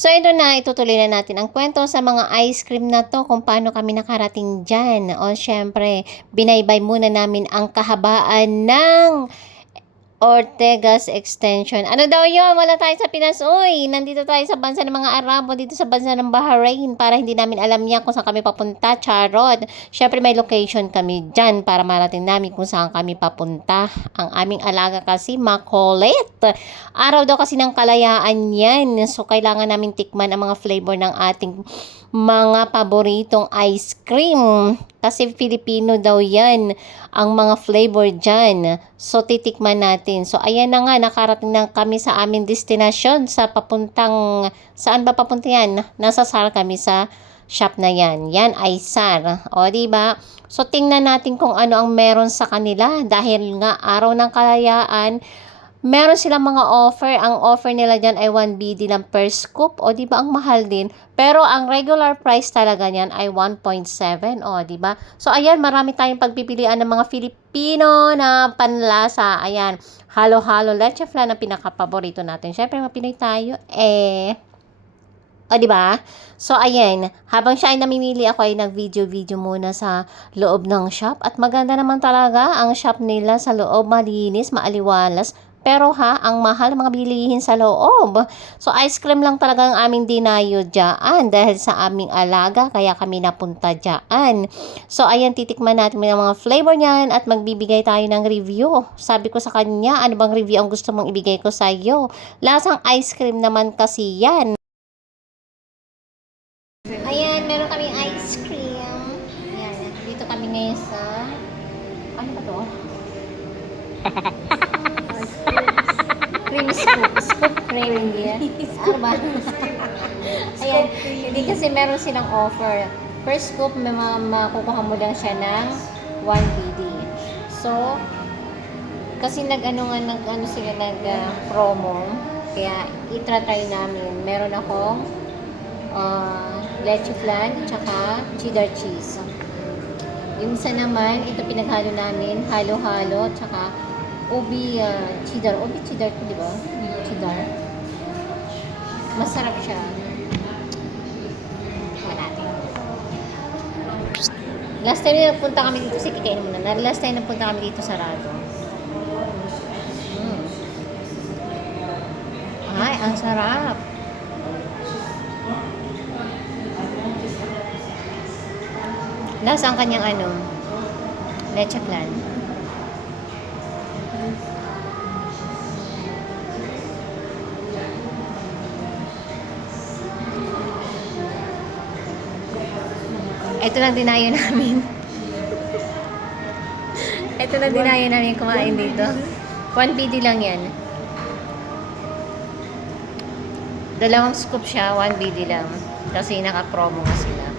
So, ito na, itutuloy na natin ang kwento sa mga ice cream na to kung paano kami nakarating dyan. O, syempre, binaybay muna namin ang kahabaan ng Ortegas Extension. Ano daw yun? Wala tayo sa Pinas. Uy, nandito tayo sa bansa ng mga Arabo, dito sa bansa ng Bahrain, para hindi namin alam niya kung saan kami papunta. Charot. Syempre may location kami dyan para marating namin kung saan kami papunta. Ang aming alaga kasi makulit. Araw daw kasi ng kalayaan yan. So, kailangan namin tikman ang mga flavor ng ating mga paboritong ice cream. Kasi Filipino daw yan ang mga flavor dyan. So, titikman natin. So, ayan na nga, nakarating na kami sa aming destinasyon sa papuntang, saan ba papunta yan? Nasa SAR kami sa shop na yan. Yan ay SAR. O, diba? So, tingnan natin kung ano ang meron sa kanila. Dahil nga, araw ng kalayaan, meron silang mga offer. Ang offer nila dyan ay 1BD lang per scoop. O, diba? Ang mahal din. Pero, ang regular price talaga niyan ay 1.7. O, diba? So, ayan, marami tayong pagpipilian ng mga Filipino na panlasa. Ayan, halo-halo leche flan ang pinaka-paborito natin. Syempre, mapinoy tayo. O, diba? So, ayan, habang siya ay namimili, ako ay nag-video-video muna sa loob ng shop. At maganda naman talaga ang shop nila sa loob. Malinis, maaliwalas. Pero ang mahal mga bilihin sa loob. So, ice cream lang talaga ang aming dinayo dyan dahil sa aming alaga, kaya kami napunta dyan. So, ayan, titikman natin ng mga flavor niyan at magbibigay tayo ng review. Sabi ko sa kanya, ano bang review ang gusto mong ibigay ko sa iyo? Lasang ice cream naman kasi yan. Ayan, meron kaming ice cream. Ayan, dito kami ngayon sa, ano ba to? Cream scoop. Scoop cream yan. Ano ba? Ayan, hindi kasi meron silang offer. Per scoop, makukuha mo lang siya ng 1BD. So, kasi nag-ano sila promo. Kaya, itra-try namin. Meron akong leche flan, tsaka cheddar cheese. Yung isa naman, ito pinaghalo namin, halo-halo, tsaka ubi cheddar. Ubi cheddar ko, di ba? Cheddar. Masarap siya. Natin. Last time na nagpunta kami dito, sige, kainin mo na. Last time nagpunta kami dito sa Rado. Ay, ang sarap. Lasa ang kanyang leche flan. Ito lang dinayo namin. Ito lang dinayo namin kumain dito. 1BD lang yan. Dalawang scoop siya, 1BD lang. Kasi naka-promo nga sila.